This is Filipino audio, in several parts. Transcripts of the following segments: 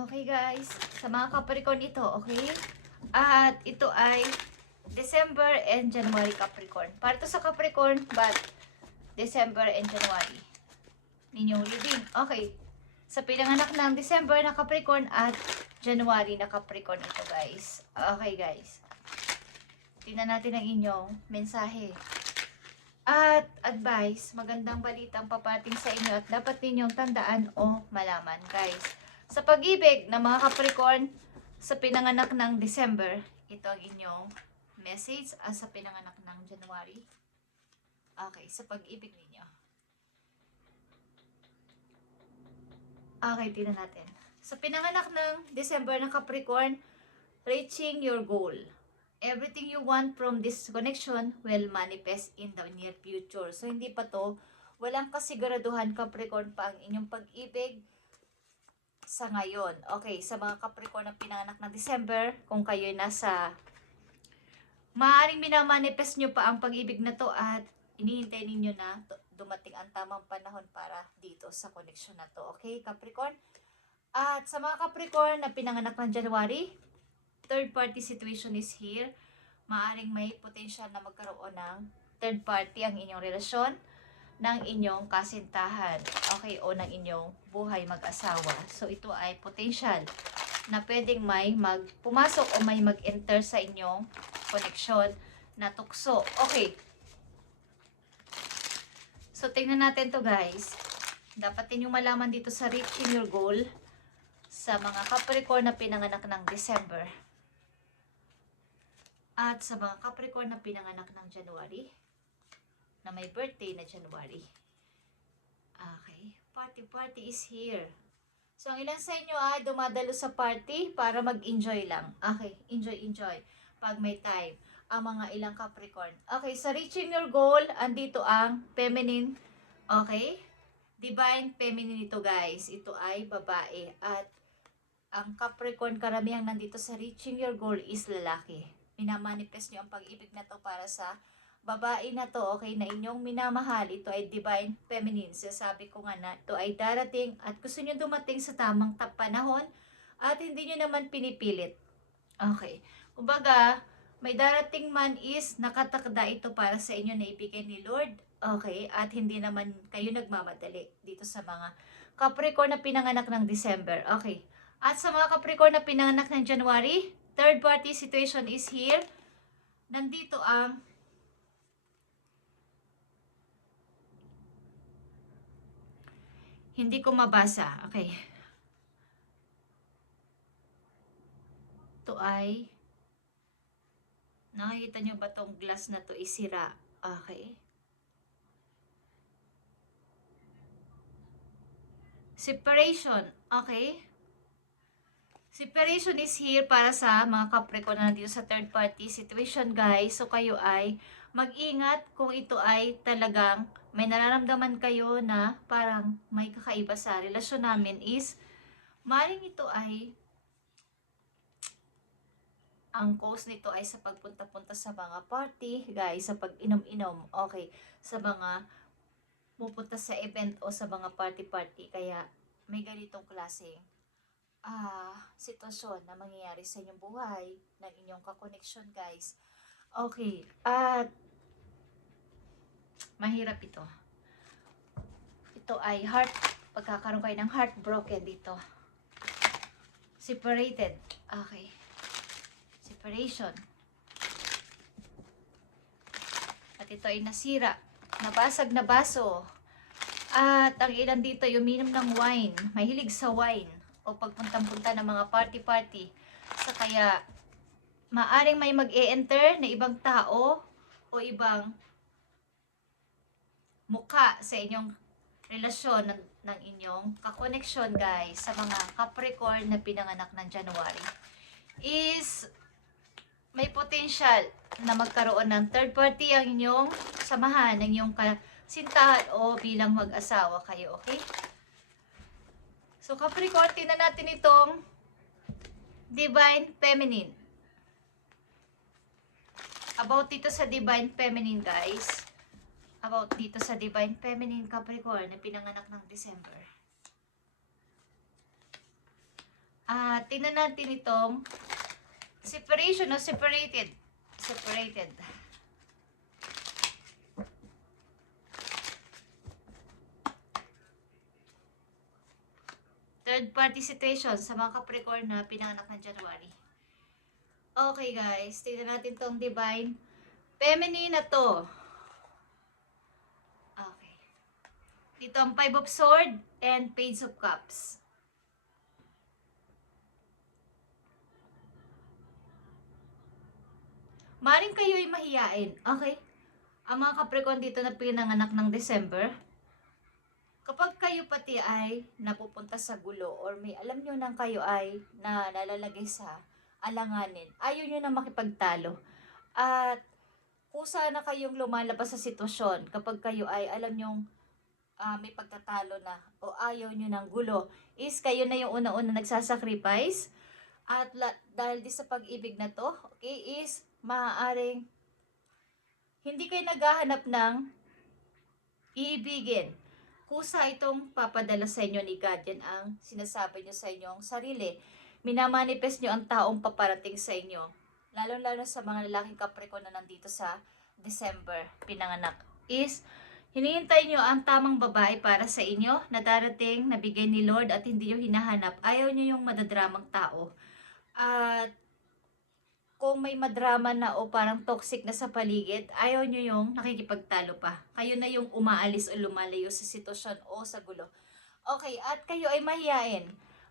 Okay guys, sa mga Capricorn ito, okay? At ito ay December and January Capricorn. Para to sa Capricorn, but December and January. Ninyong reading. Okay. Sa pinanganak ng December na Capricorn at January na Capricorn ito guys. Okay guys. Tingnan natin ang inyong mensahe. At advice, magandang balitang papating sa inyo at dapat ninyong tandaan o malaman guys. Sa pag-ibig ng mga Capricorn, sa pinanganak ng December, ito ang inyong message. Sa pinanganak ng January. Okay, sa pag-ibig ninyo. Okay, tingnan natin. Sa pinanganak ng December ng Capricorn, reaching your goal. Everything you want from this connection will manifest in the near future. So, hindi pa to, walang kasiguraduhan Capricorn pa ang inyong pag-ibig sa ngayon. Okay, sa mga Capricorn na pinanganak ng December, kung kayo nasa, maaaring minamanifest nyo pa ang pag-ibig na to at inihintay ninyo na dumating ang tamang panahon para dito sa connection na to. Okay, Capricorn? At sa mga Capricorn na pinanganak ng January, third party situation is here. Maaring may potential na magkaroon ng third party ang inyong relasyon ng inyong kasintahan. Okay, o ng inyong buhay mag-asawa. So, ito ay potential na pwedeng may pumasok o may mag-enter sa inyong connection na tukso. Okay. So, tingnan natin to guys. Dapat ninyong malaman dito sa reaching your goal sa mga Capricorn na pinanganak ng December. At sa mga Capricorn na pinanganak ng January, na may birthday na January. Okay, party is here. So, ang ilan sa inyo ay dumadalo sa party para mag-enjoy lang. Okay, enjoy. Pag may time. Ang mga ilang Capricorn. Okay, sa reaching your goal, andito ang feminine. Okay? Divine feminine ito guys. Ito ay babae. At ang Capricorn karamihan nandito sa reaching your goal is lalaki. Minamanifest nyo ang pag-ibig na to para sa babae na to, okay, na inyong minamahal. Ito ay divine feminine. Sasabi ko nga na ito ay darating at gusto nyo dumating sa tamang panahon at hindi nyo naman pinipilit. Okay. Kumbaga, may darating man is nakatakda ito para sa inyo na ibigay ni Lord. Okay. At hindi naman kayo nagmamadali dito sa mga Capricorn na pinanganak ng December. Okay. At sa mga Capricorn na pinanganak ng January, third party situation is here. Nandito ang hindi ko mabasa. Okay. Ito ay nakikita nyo ba tong glass na to isira? Okay. Separation. Okay. Separation is here para sa mga Capricorn na nandito sa third party situation guys. So kayo ay mag-ingat kung ito ay talagang may nararamdaman kayo na parang may kakaiba sa relasyon namin is maring ito ay ang cause nito ay sa pagpunta-punta sa mga party guys, sa pag-inom-inom. Okay, sa mga pupunta sa event o sa mga party-party. Kaya may ganitong klaseng sitwasyon na mangyayari sa inyong buhay ng inyong kakoneksyon guys. Okay, at mahirap ito. Ito ay pagkakaroon kayo ng heartbroken dito. Separated. Okay. Separation. At ito ay nasira. Nabasag na baso. At ang ilan dito ay uminom ng wine. Mahilig sa wine. O pagpuntang-punta ng mga party-party. Sa kaya, maaring may mag-e-enter na ibang tao o ibang mukha sa inyong relasyon ng inyong kakoneksyon guys sa mga Capricorn na pinanganak ng January is may potential na magkaroon ng third party ang inyong samahan, ng inyong kasintahan o bilang mag-asawa kayo, okay? So, Capricorn, tingnan natin itong Divine Feminine. About dito sa Divine Feminine, guys. About dito sa Divine Feminine Capricorn na pinanganak ng December. Tingnan natin itong separation o separated. Separated. Third party situation sa mga Capricorn na pinanganak ng January. Okay guys, tingnan natin tong divine feminine na to. Okay. Dito ang Five of Swords and Page of Cups. Maring kayo ay mahiyain. Okay? Ang mga Capricorn dito na pinanganak ng December, kapag kayo pati ay napupunta sa gulo or may alam nyo nang kayo ay na nalalagay sa alanganin, ayaw nyo na makipagtalo. At kusa na kayong lumalabas sa sitwasyon kapag kayo ay alam nyong may pagtatalo na o ayaw nyo ng gulo, is kayo na yung una-una nagsasacrifice. At dahil di sa pag-ibig na to, okay, is maaaring hindi kayo naghahanap ng iibigin. Kusa itong papadala sa inyo ni God. Yan ang sinasabi nyo sa inyong sarili. Minamanifest nyo ang taong paparating sa inyo. Lalo-lalo sa mga lalaking Capricorn na nandito sa December, pinanganak. Is, hinihintay nyo ang tamang babae para sa inyo na darating, nabigay ni Lord at hindi nyo hinahanap. Ayaw nyo yung madadramang tao. At kung may madrama na o parang toxic na sa paligid, ayaw nyo yung nakikipagtalo pa. Kayo na yung umaalis o lumalayo sa sitwasyon o sa gulo. Okay, at kayo ay mahiyain.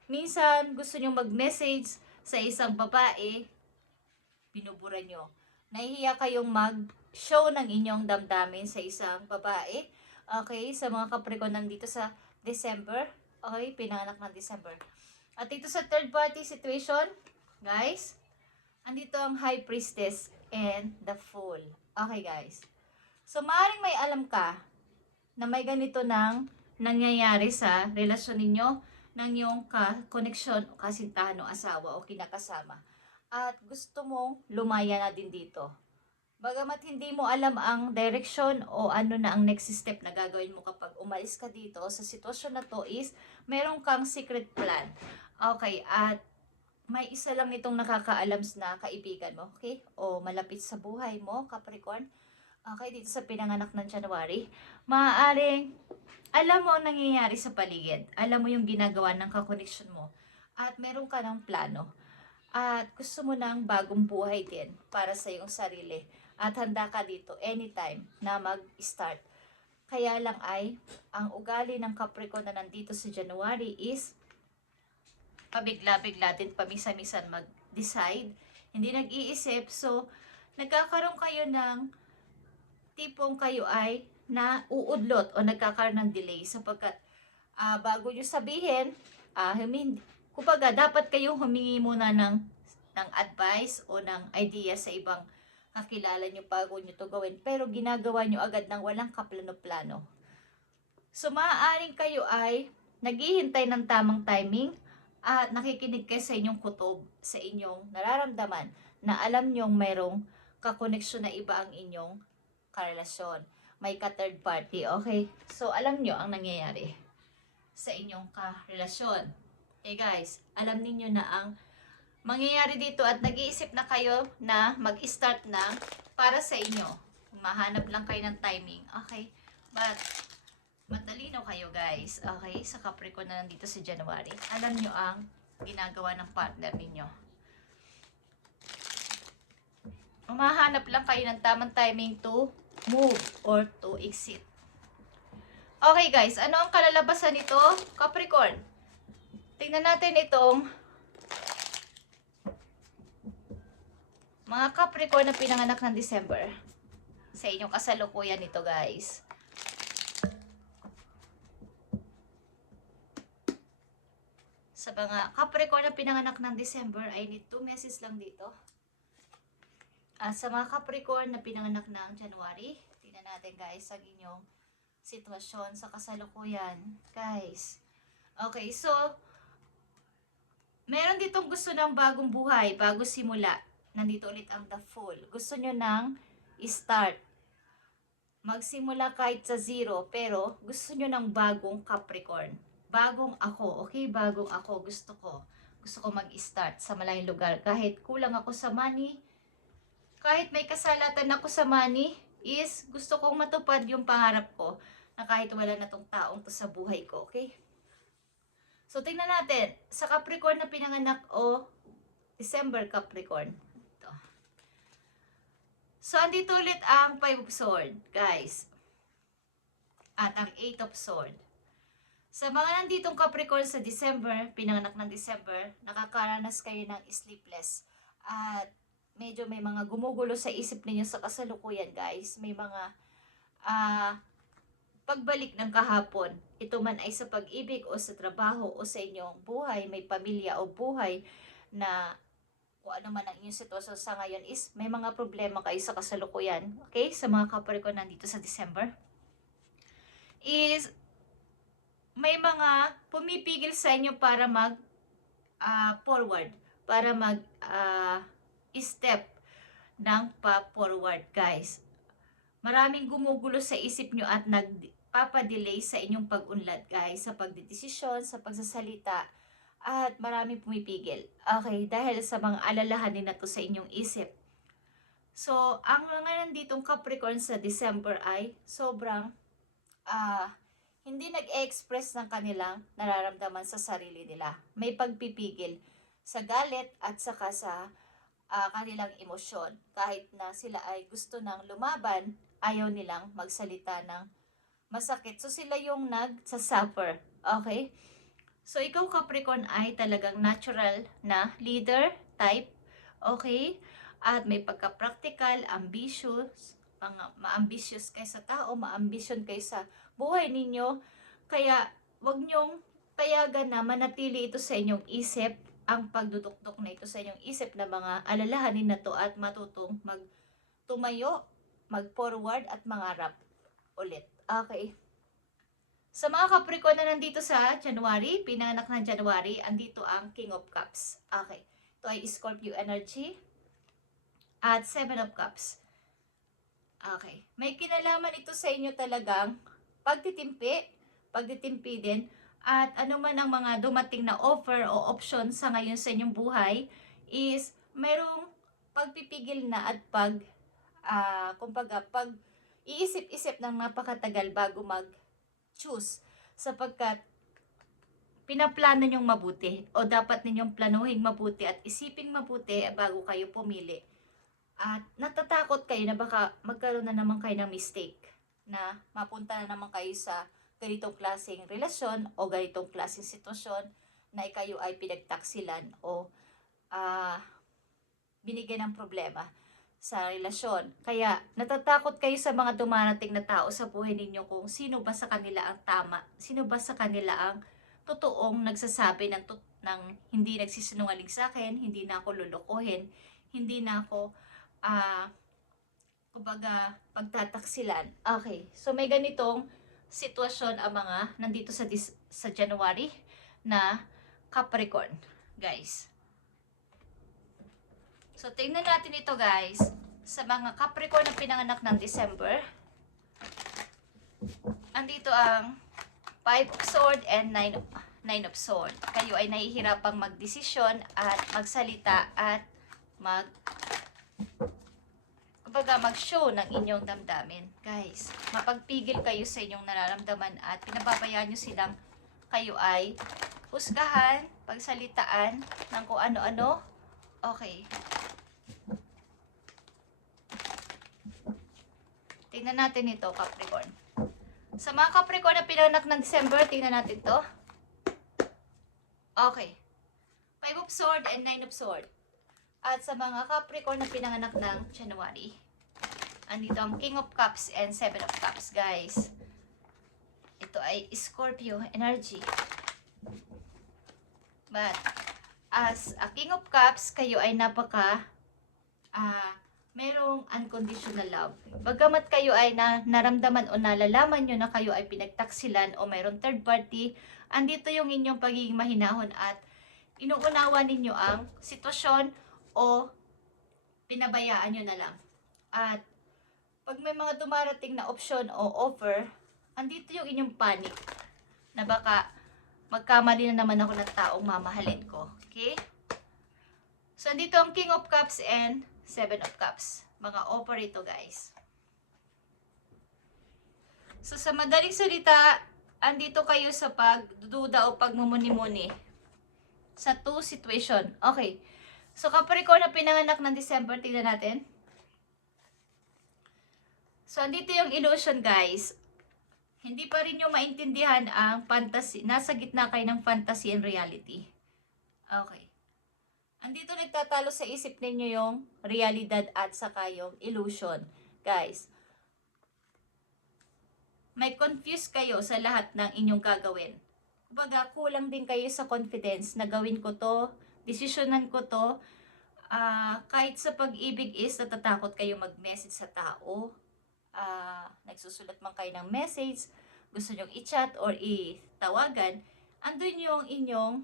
Minsan, gusto nyo mag-message sa isang babae, binubura nyo. Nahihiya kayong mag-show ng inyong damdamin sa isang babae. Okay, sa mga Capricorn nandito sa December. Okay, pinanganak ng December. At dito sa third party situation, guys, andito ang High Priestess and the Fool. Okay, guys. So, maaaring may alam ka na may ganito nang nangyayari sa relasyon ninyo ng iyong koneksyon o kasintahan o asawa o kinakasama. At gusto mong lumaya na din dito. Bagamat hindi mo alam ang direction o ano na ang next step na gagawin mo kapag umalis ka dito sa sitwasyon na to is meron kang secret plan. Okay, at may isa lang nitong nakakaalam na kaibigan mo, okay? O malapit sa buhay mo, Capricorn. Okay, dito sa pinanganak ng January. Maaaring alam mo ang nangyayari sa paligid. Alam mo yung ginagawa ng kakoneksyon mo. At meron ka ng plano. At gusto mo ng bagong buhay din para sa iyong sarili. At handa ka dito anytime na mag-start. Kaya lang ay, ang ugali ng Capricorn na nandito sa January is pabigla-bigla din, pamisa-misan mag-decide, hindi nag-iisip. So, nagkakaroon kayo ng tipong kayo ay nauudlot o nagkakaroon ng delay sapagkat bago nyo sabihin, kumbaga, dapat kayong humingi muna ng advice o ng idea sa ibang kakilala nyo bago nyo to gawin. Pero ginagawa nyo agad ng walang kaplano-plano. So, maaaring kayo ay naghihintay ng tamang timing at nakikinig kayo sa inyong kutob, sa inyong nararamdaman na alam nyong mayroong kakoneksyon na iba ang inyong karelasyon. May ka-third party, okay? So, alam nyo ang nangyayari sa inyong karelasyon. Okay guys, alam niyo na ang mangyayari dito at nag-iisip na kayo na mag-start na para sa inyo. Mahanap lang kayo ng timing, okay? But, matalino kayo guys, okay? Sa Capricorn na nandito sa January. Alam nyo ang ginagawa ng partner ninyo. Mahanap lang kayo ng tamang timing to move or to exit. Okay guys, ano ang kalalabasan nito? Capricorn. Tingnan natin itong mga Capricorn na pinanganak ng December. Sa inyong kasalukuyan nito guys. Sa mga Capricorn na pinanganak ng December, I need 2 messages lang dito. Sa mga Capricorn na pinanganak ng January, tingnan natin guys ang inyong sitwasyon sa kasalukuyan. Guys, okay, so, meron ditong gusto ng bagong buhay, bago simula. Nandito ulit ang The Fool. Gusto nyo ng start. Magsimula kahit sa zero, pero gusto nyo ng bagong Capricorn. Bagong ako, okay? Bagong ako, gusto ko. Gusto ko mag-start sa malayong lugar. Kahit kulang ako sa money, kahit may kasalatan ako sa money, is gusto kong matupad yung pangarap ko na kahit wala na tong taong to sa buhay ko, okay? So, tingnan natin. Sa Capricorn na pinanganak o December Capricorn. Ito. So, andito ulit ang Five of Swords, guys. At ang Eight of Swords. Sa mga nanditong Capricorn sa December, pinanganak ng December, nakakaranas kayo ng sleepless. At medyo may mga gumugulo sa isip ninyo sa kasalukuyan, guys. May mga pagbalik ng kahapon. Ito man ay sa pag-ibig o sa trabaho o sa inyong buhay, may pamilya o buhay na kung ano man ang inyong sitwasyon sa ngayon is may mga problema kayo sa kasalukuyan. Okay? Sa mga Capricorn nandito sa December. Is may mga pumipigil sa inyo para mag forward, para mag step ng pa-forward, guys. Maraming gumugulo sa isip nyo at nagpapadelay sa inyong pag-unlad, guys, sa pagdedesisyon, sa pagsasalita, at maraming pumipigil. Okay, dahil sa mga alalahanin na to sa inyong isip. So, ang mga nanditong Capricorn sa December ay sobrang hindi nag-express ng kanilang nararamdaman sa sarili nila. May pagpipigil sa galit at saka sa kanilang emosyon. Kahit na sila ay gusto nang lumaban, ayaw nilang magsalita ng masakit. So sila yung nagsasuffer. Okay? So ikaw Capricorn ay talagang natural na leader type. Okay? At may pagka-practical, ambitious, ma-ambitious kayo sa tao, ma-ambition kayo sa buhay ninyo. Kaya wag nyong payagan na manatili ito sa inyong isip, ang pagdudukdok na ito sa inyong isip na mga alalahanin na to at matutong magtumayo, mag-forward at mangarap ulit. Okay. Sa mga Capricorn na nandito sa January, pinanganak ng January, andito ang King of Cups. Okay. Ito ay Scorpio energy at Seven of Cups. Okay. May kinalaman ito sa inyo talagang pagtitimpi din, at ano man ang mga dumating na offer o option sa ngayon sa inyong buhay is merong pagpipigil na at kumbaga, pag iisip-isip ng napakatagal bago mag-choose, sapagkat pinaplano nyong mabuti o dapat ninyong planuhin mabuti at isipin mabuti bago kayo pumili. At natatakot kayo na baka magkaroon na naman kayo ng mistake, na mapunta na naman kayo sa ganitong klaseng relasyon o ganitong klaseng sitwasyon na kayo ay pinagtaksilan o binigyan ng problema sa relasyon. Kaya natatakot kayo sa mga dumarating na tao sa buhay ninyo kung sino ba sa kanila ang tama, sino ba sa kanila ang totoong nagsasabi ng hindi nagsisinungaling sa akin, hindi na ako lulukuhin, hindi na ako kumbaga pagtataksilan. Okay, so may ganitong sitwasyon ang mga nandito sa January na Capricorn, guys. So tingnan natin ito, guys, sa mga Capricorn na pinanganak ng December. Andito ang Five of Swords and Nine of Swords. Kayo ay nahihirapang magdesisyon at magsalita at mag-show ng inyong damdamin. Guys, mapagpigil kayo sa inyong nararamdaman at pinababayaan nyo silang kayo ay husgahan, pagsalitaan ng kung ano-ano. Okay. Tingnan natin ito, Capricorn. Sa mga Capricorn na pinanganak ng December, tingnan natin to. Okay. Five of Swords and Nine of Swords. At sa mga Capricorn na pinanganak ng January, andito ang King of Cups and Seven of Cups, guys. Ito ay Scorpio energy. But as a King of Cups, kayo ay merong unconditional love. Bagamat kayo ay naramdaman o nalalaman nyo na kayo ay pinagtaksilan o mayroong third party, andito yung inyong pagiging mahinahon at inuunawa ninyo ang sitwasyon o pinabayaan nyo na lang. At pag may mga dumarating na option o offer, andito yung inyong panic na baka magkamali na naman ako ng taong mamahalin ko. Okay? So, dito ang King of Cups and Seven of Cups. Mga offer ito, guys. So, sa madaling salita, andito kayo sa pagdududa o pagmumuni-muni. Sa two situation. Okay. So, Capricorn na pinanganak ng December, tingnan natin. So, andito yung illusion, guys. Hindi pa rin nyo maintindihan ang fantasy. Nasa gitna kayo ng fantasy and reality. Okay. Andito nagtatalo sa isip ninyo yung realidad at saka yung illusion. Guys, may confuse kayo sa lahat ng inyong gagawin. Kumbaga, kulang din kayo sa confidence na gawin ko to, desisyonan ko to. Kahit sa pag-ibig is natatakot kayo mag-message sa tao. Nagsusulat man kayo ng message, gusto nyong i-chat or i-tawagan, andun yung inyong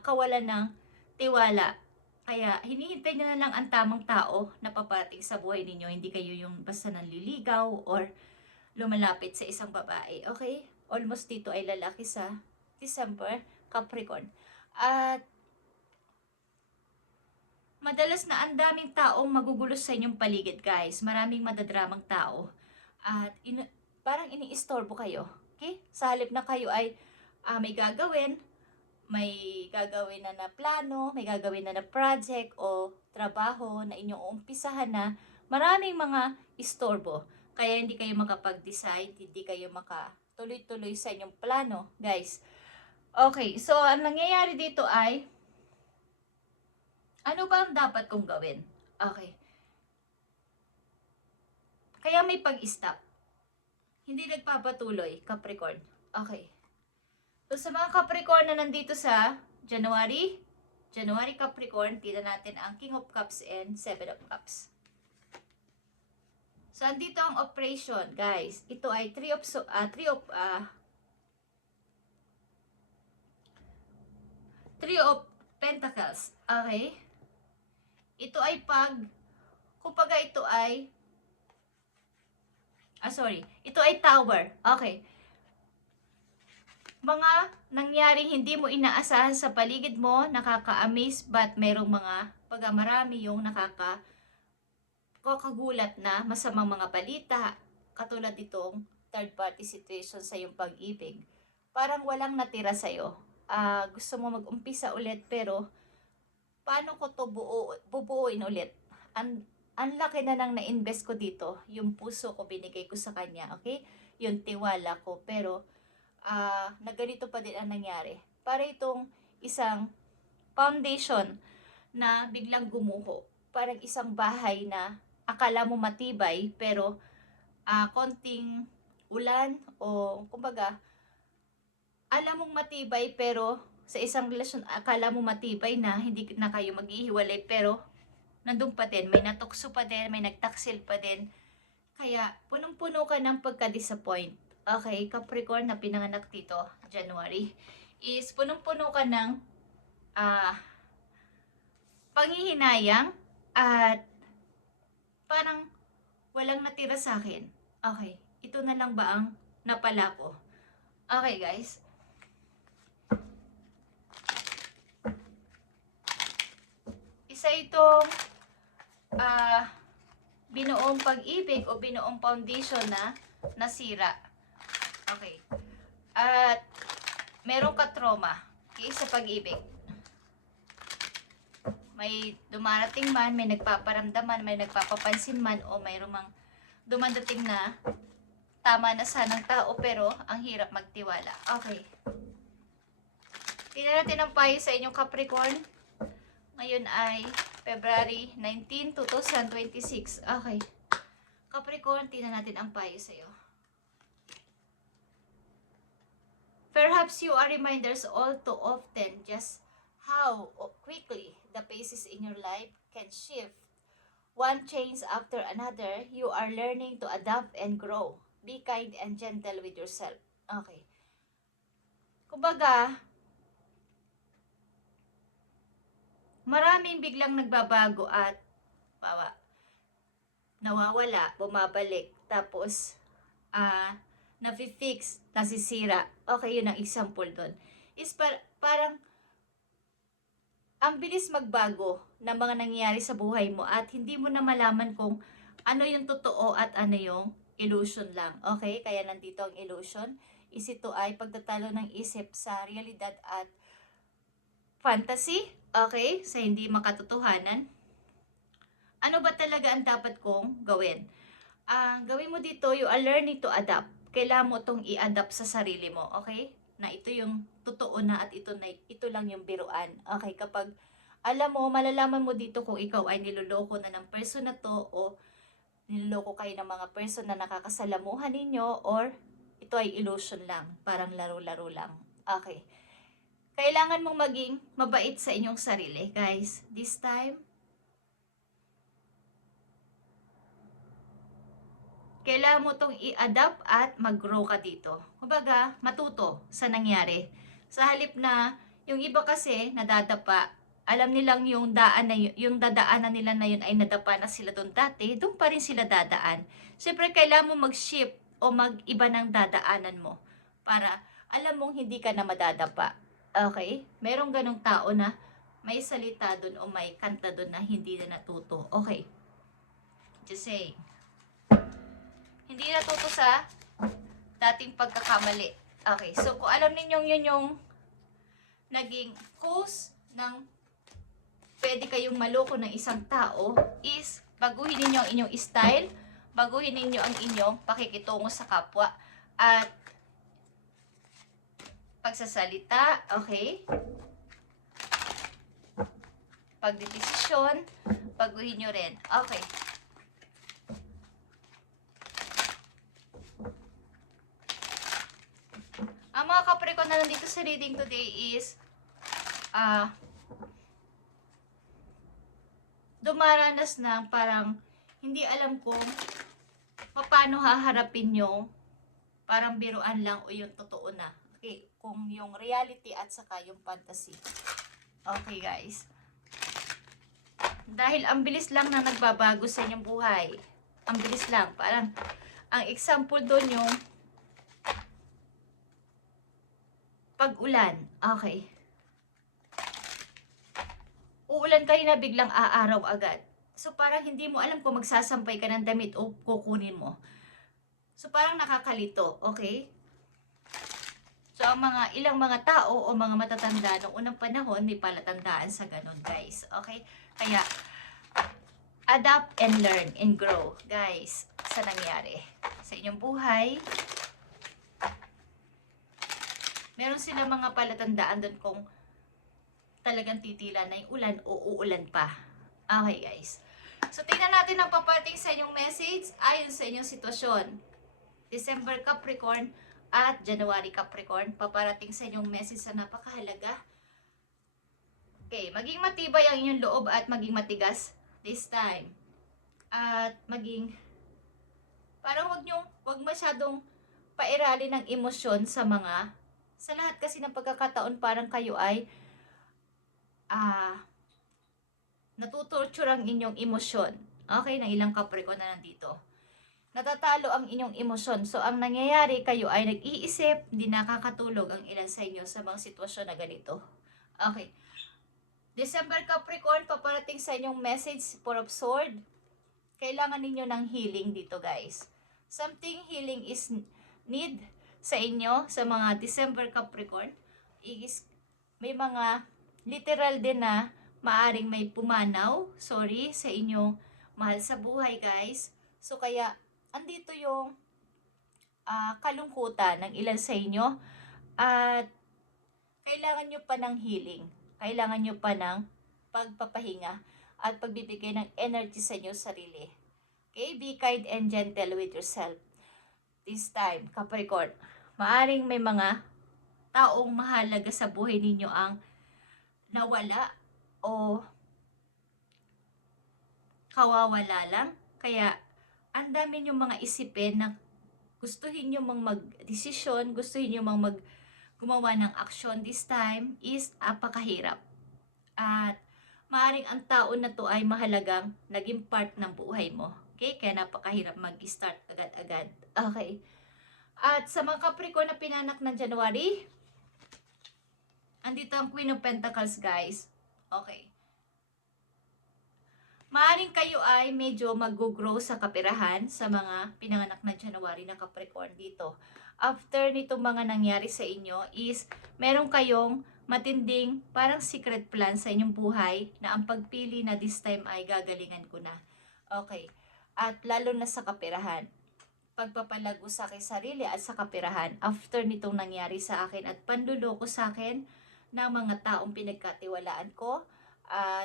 kawalan ng tiwala. Kaya hinihintay nyo na lang ang tamang tao na paparating sa buhay ninyo. Hindi kayo yung basta nanliligaw or lumalapit sa isang babae. Okay? Almost dito ay lalaki sa December, Capricorn. At madalas na ang daming taong magugulos sa inyong paligid, guys. Maraming madadramang tao. At parang ini-istorbo kayo. Okay? Sa halip na kayo ay may gagawin na plano, may gagawin na project o trabaho na inyong umpisahan na, maraming mga istorbo. Kaya hindi kayo makapag-decide, hindi kayo makatuloy-tuloy sa inyong plano, guys. Okay, so ang nangyayari dito ay, ano ba ang dapat kong gawin? Okay. Kaya may pag-stop. Hindi nagpapatuloy, Capricorn. Okay. So, sa mga Capricorn na nandito sa January Capricorn, tignan natin ang King of Cups and Seven of Cups. So, andito ang operation, guys. Ito ay Three of Pentacles. Okay? Ito ay kumbaga ito ay, ito ay Tower. Okay. Mga nangyaring hindi mo inaasahan sa paligid mo, nakaka-amaze, but merong marami yung nakakagulat na masamang mga balita, katulad itong third party situation sa iyong pag-ibig. Parang walang natira sa'yo. Gusto mo mag-umpisa ulit, pero paano ko to bubuuin ulit? Ang laki na nang na-invest ko dito. Yung puso ko binigay ko sa kanya, okay? Yung tiwala ko. Pero, na ganito pa din ang nangyari. Para itong isang foundation na biglang gumuho. Parang isang bahay na akala mo matibay, pero konting ulan o kumbaga, alam mong matibay pero sa isang relasyon akala mo matibay na, hindi na kayo maghihiwalay, pero nandun pa din, may natukso pa din, may nagtaksil pa din. Kaya punong-puno ka ng pagka-disappoint. Okay, Capricorn na pinanganak dito, January, is punong-puno ka ng panghihinayang at parang walang natira sa akin. Okay, ito na lang ba ang napala ko? Okay, guys. Isa itong binuong pag-ibig o binuong foundation na nasira. Okay. At meron ka trauma, okay, sa pag-ibig. May dumarating man, may nagpaparamdaman, may nagpapapansin man, o mayroong mang dumadating na tama na sanang tao, pero ang hirap magtiwala. Okay. Tingnan natin ang payo sa inyong Capricorn. Ngayon ay February 19, 2026. Okay. Capricorn, tingnan natin ang payo sa iyo. Perhaps you are reminders all too often just how quickly the phases in your life can shift. One change after another, you are learning to adapt and grow. Be kind and gentle with yourself. Okay. Kumbaga, maraming biglang nagbabago at nawawala, bumabalik, tapos nafi-fix, nasisira. Okay, yun ang example doon. is parang ang bilis magbago ng mga nangyayari sa buhay mo at hindi mo na malaman kung ano yung totoo at ano yung illusion lang. Okay? Kaya nandito ang illusion. Is ito ay pagtatalo ng isip sa realidad at fantasy. Okay? Sa hindi makatotohanan. Ano ba talaga ang dapat kong gawin? Gawin mo dito, you are learning to adapt. Kailangan mo itong i-adapt sa sarili mo. Okay? Na ito yung totoo na at ito lang yung biruan. Okay? Kapag alam mo, malalaman mo dito kung ikaw ay niloloko na ng person na to o niloloko kayo ng mga person na nakakasalamuhan ninyo or ito ay illusion lang. Parang laro-laro lang. Okay. Kailangan mong maging mabait sa inyong sarili, guys. This time, kailangan mo itong i-adapt at mag-grow ka dito. Kumbaga, matuto sa nangyari. Sa halip na, yung iba kasi nadadapa, alam nilang yung yung dadaanan nila na yun ay nadapa na sila doon dati, doon pa rin sila dadaan. Siyempre, kailangan mo mag-shift o mag-iba ng dadaanan mo para alam mong hindi ka na madadapa. Okay? Merong ganong tao na may salita doon o may kanta doon na hindi na natuto. Okay. Just saying. Hindi natuto sa dating pagkakamali. Okay, so kung alam ninyong yun yung naging cause ng pwede kayong maloko ng isang tao is baguhin ninyo ang inyong style, baguhin ninyo ang inyong pakikitungo sa kapwa at pagsasalita, okay? Pagdedesisyon, baguhin nyo rin. Okay. Ang mga Capricorn na nandito sa reading today is dumaranas ng parang hindi alam kung paano haharapin yung parang biruan lang o yung totoo na. Okay, kung yung reality at saka yung fantasy. Okay, guys. Dahil ang bilis lang na nagbabago sa inyong buhay. Ang bilis lang. Parang, ang example doon yung pag-ulan. Okay. Uulan kayo na biglang aaraw agad. So, parang hindi mo alam kung magsasampay ka ng damit o kukunin mo. So, parang nakakalito. Okay? So, ang ilang mga tao o mga matatanda noong unang panahon, may palatandaan sa ganun, guys. Okay? Kaya, adapt and learn and grow, guys, sa nangyari sa inyong buhay. Meron sila mga palatandaan doon kung talagang titila na yung ulan o uulan pa. Okay, guys. So, tingnan natin ang paparating sa inyong message ayon sa inyong sitwasyon. December Capricorn at January Capricorn. Paparating sa inyong message na napakahalaga. Okay, maging matibay ang inyong loob at maging matigas this time. At maging, parang wag masyadong pairali ng emosyon sa lahat kasi ng pagkakataon parang kayo ay natutorture ang inyong emosyon. Okay, ng ilang Capricorn na nandito. Natatalo ang inyong emosyon. So, ang nangyayari, kayo ay nag-iisip, hindi nakakatulog ang ilan sa inyo sa mga sitwasyon na ganito. Okay. December Capricorn, paparating sa inyong message, Four of Swords. Kailangan ninyo ng healing dito, guys. Something healing is need sa inyo, sa mga December Capricorn. May mga literal din na maaring may pumanaw, sa inyong mahal sa buhay, guys. So, kaya, andito yung kalungkutan ng ilan sa inyo at kailangan nyo pa ng healing. Kailangan nyo pa ng pagpapahinga at pagbibigay ng energy sa inyong sarili. Okay? Be kind and gentle with yourself. This time, Capricorn, maaring may mga taong mahalaga sa buhay ninyo ang nawala o kawawala lang. Kaya, ang dami nyo mga isipin na gustuhin nyo mang mag-desisyon, gustuhin nyo mang gumawa ng action this time is apakahirap. At maaring ang tao na to ay mahalagang naging part ng buhay mo. Okay? Kaya napakahirap mag-start agad-agad. Okay. At sa mga Capricorn na pinanak ng January, Andito ang Queen of Pentacles, guys. Okay. Maaring kayo ay medyo mag-grow sa kapirahan sa mga pinanganak na January na Capricorn dito. After nitong mga nangyari sa inyo is meron kayong matinding parang secret plan sa inyong buhay na ang pagpili na this time ay gagalingan ko na. Okay. At lalo na sa kapirahan. Pagpapalago sa aking sarili at sa kapirahan after nitong nangyari sa akin at panluloko sa akin ng mga taong pinagkatiwalaan ko,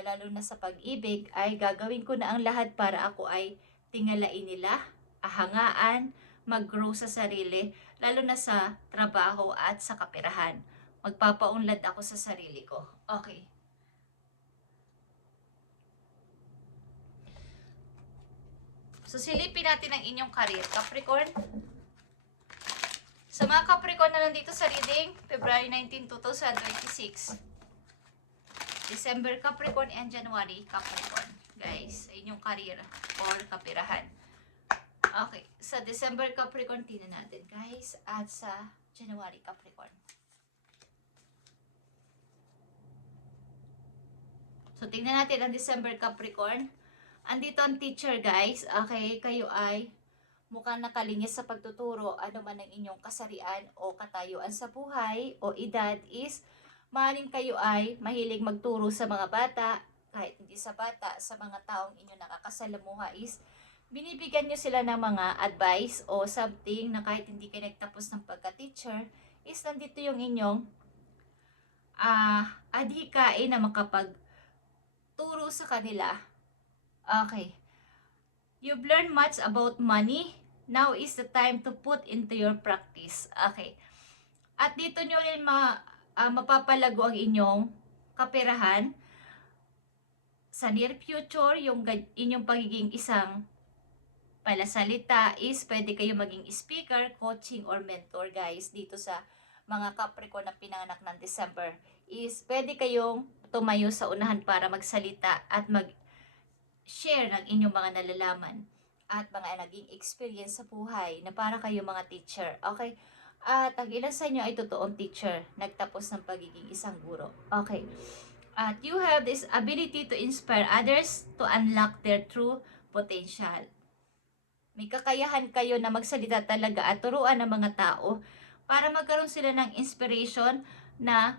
lalo na sa pag-ibig, ay gagawin ko na ang lahat para ako ay tingalain nila, ahangaan, mag-grow sa sarili, lalo na sa trabaho at sa kapirahan. Magpapaunlad ako sa sarili ko. Okay. So, silipin natin ang inyong career, Capricorn. Sa mga Capricorn na nandito sa reading, February 19, 2026. December Capricorn and January Capricorn. Guys, sa inyong career or kapirahan. Okay, sa December Capricorn, tingnan natin, guys. At sa January Capricorn. So, tingnan natin ang December Capricorn. Andito ang teacher, guys. Okay, kayo ay mukhang nakalinis sa pagtuturo. Ano man ang inyong kasarian o katayuan sa buhay o edad is maaaring kayo ay mahilig magturo sa mga bata, kahit hindi sa bata, sa mga taong inyo nakakasalamuha is binibigyan nyo sila ng mga advice o something na kahit hindi kayo nagtapos ng pagka-teacher is nandito yung inyong adhikain na makapagturo sa kanila. Okay. You've learned much about money. Now is the time to put into your practice. Okay. At dito nyo rin mapapalago ang inyong kapirahan sa near future. Yung inyong pagiging isang palasalita is pwede kayo maging speaker, coaching, or mentor, guys. Dito sa mga Capricorn na pinanganak ng December is pwede kayong tumayo sa unahan para magsalita at mag-share ng inyong mga nalalaman at mga naging experience sa buhay na para kayo mga teacher. Okay? At ang ilan sa inyo ay totoong teacher, nagtapos ng pagiging isang guro. Okay. At you have this ability to inspire others to unlock their true potential. May kakayahan kayo na magsalita talaga at turuan ng mga tao para magkaroon sila ng inspiration na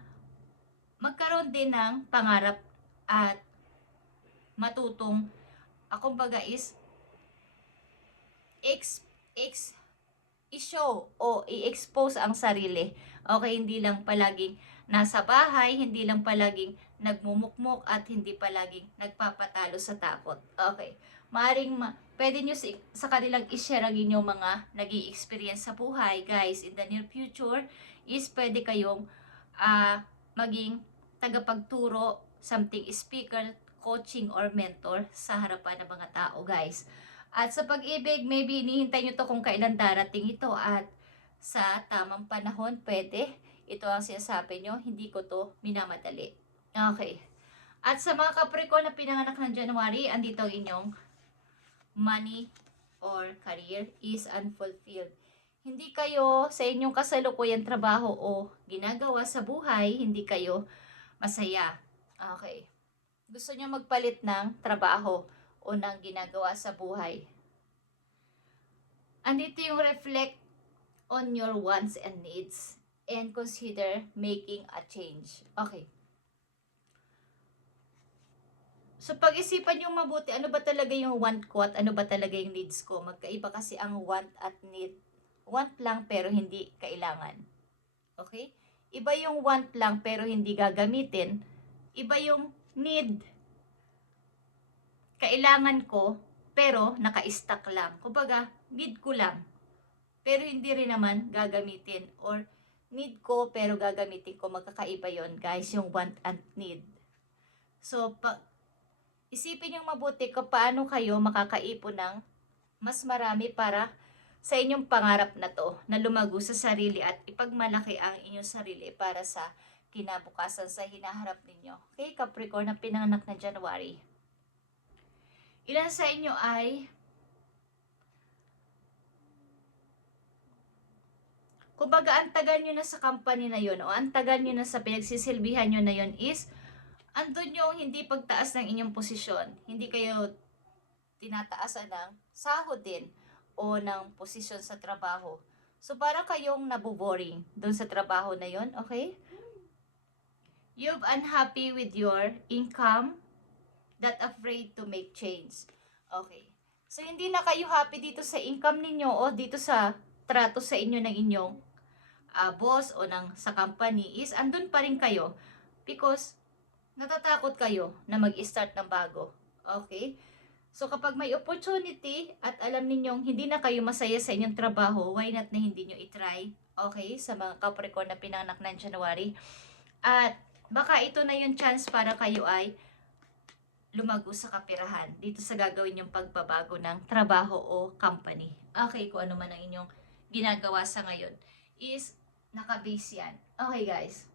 magkaroon din ng pangarap at matutong, kumbaga is i-show o i-expose ang sarili. Okay, hindi lang palaging nasa bahay, hindi lang palaging nagmumukmok at hindi palaging nagpapatalo sa takot. Okay. Maaring pwede nyo sa kanilang i-share ang inyong mga naging experience sa buhay, guys. In the near future is pwede kayong maging tagapagturo, something speaker, coaching, or mentor sa harapan ng mga tao, guys. At sa pag-ibig, maybe hinihintay nyo to kung kailan darating ito at sa tamang panahon, pwede. Ito ang sinasabi nyo, hindi ko to minamadali. Okay. At sa mga Capricorn na pinanganak ng January, andito ang inyong money or career is unfulfilled. Hindi kayo sa inyong kasalukuyang trabaho o ginagawa sa buhay, hindi kayo masaya. Okay. Gusto nyo magpalit ng trabaho o ng ginagawa sa buhay. Andito yung reflect on your wants and needs and consider making a change. Okay. So, pag-isipan nyo mabuti, ano ba talaga yung want ko at ano ba talaga yung needs ko? Magkaiba kasi ang want at need. Want lang pero hindi kailangan. Okay? Iba yung want lang pero hindi gagamitin. Iba yung need. Kailangan ko, pero naka-stack lang. Kumbaga, need ko lang. Pero hindi rin naman gagamitin. Or, need ko, pero gagamitin ko. Magkakaiba yon, guys, yung want and need. So, isipin yung mabuti kung paano kayo makakaipon ng mas marami para sa inyong pangarap na to, na lumago sa sarili at ipagmalaki ang inyong sarili para sa kinabukasan sa hinaharap ninyo. Okay, Capricorn na pinanganak na January. Ilan sa inyo ay kumbaga ang tagal nyo na sa company na yun o ang tagal nyo na sa pinagsisilbihan nyo na yun is andun yung hindi pagtaas ng inyong posisyon. Hindi kayo tinataasan ng sahod din o ng posisyon sa trabaho. So, para kayong naboboring dun sa trabaho na yun, okay? You're unhappy with your income, that afraid to make change. Okay. So, hindi na kayo happy dito sa income ninyo o dito sa trato sa inyo ng inyong boss o sa company is andun pa rin kayo because natatakot kayo na mag-start ng bago. Okay? So, kapag may opportunity at alam ninyong hindi na kayo masaya sa inyong trabaho, why not na hindi nyo itry? Okay? Sa mga Capricorn na pinanganak ng January. At baka ito na yung chance para kayo ay lumago sa kapirahan dito sa gagawin yung pagbabago ng trabaho o company. Okay, kung ano man ang inyong ginagawa sa ngayon is nakabase yan. Okay, guys.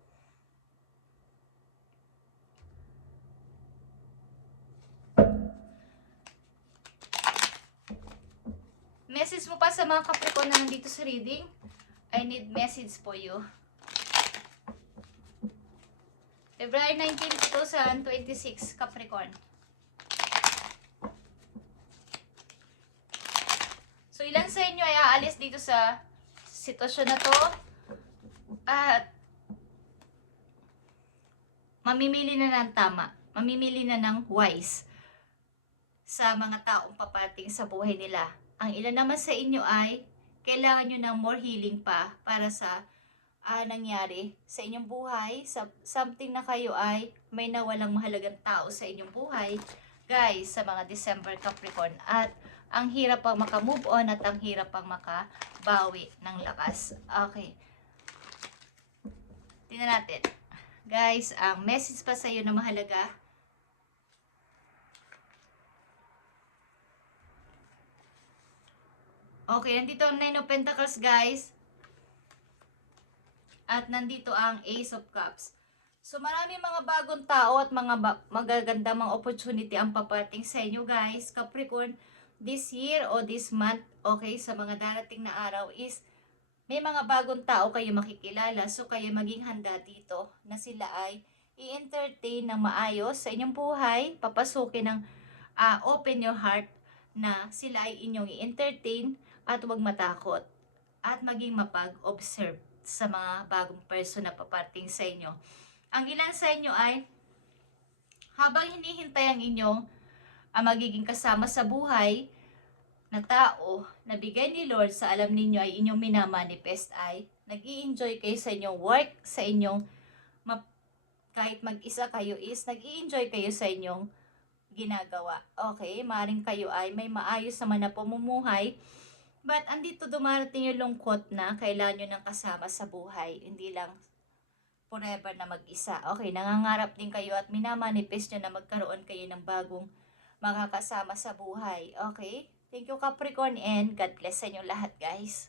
Message mo pa sa mga Capricorn na nandito sa reading. I need message for you. February 19, 2026, Capricorn. So, ilan sa inyo ay aalis dito sa sitwasyon na to? At mamimili na ng tama. Mamimili na ng wise sa mga taong papating sa buhay nila. Ang ilan naman sa inyo ay kailangan nyo ng more healing pa para sa nangyari sa inyong buhay. Something na kayo ay may nawalang mahalagang tao sa inyong buhay. Guys, sa mga December Capricorn. At ang hirap pang makamove on at ang hirap pang makabawi ng lakas. Okay. Tingnan natin. Guys, ang message pa sa iyo na mahalaga. Okay, nandito ang 9 of Pentacles, guys. At nandito ang Ace of Cups. So, maraming mga bagong tao at mga magaganda mga opportunity ang papating sa inyo, guys. Capricorn, this year o this month, okay, sa mga darating na araw is may mga bagong tao kayo makikilala. So, kayo maging handa dito na sila ay i-entertain ng maayos sa inyong buhay. Papasukin ng open your heart na sila ay inyong i-entertain at huwag matakot at maging mapag-observe sa mga bagong person na paparting sa inyo. Ang ilan sa inyo ay habang hinihintay ang inyong magiging kasama sa buhay na tao na bigay ni Lord sa alam ninyo ay inyong minamanifest ay nag-i-enjoy kayo sa inyong work, sa inyong kahit mag-isa kayo is nag-i-enjoy kayo sa inyong ginagawa. Okay, maaaring kayo ay may maayos naman na pamumuhay. But andito dumarating yung lungkot na kailangan nyo ng kasama sa buhay. Hindi lang forever na mag-isa. Okay, nangangarap din kayo at minamanifest nyo na magkaroon kayo ng bagong makakasama sa buhay. Okay? Thank you Capricorn and God bless sa inyo lahat, guys.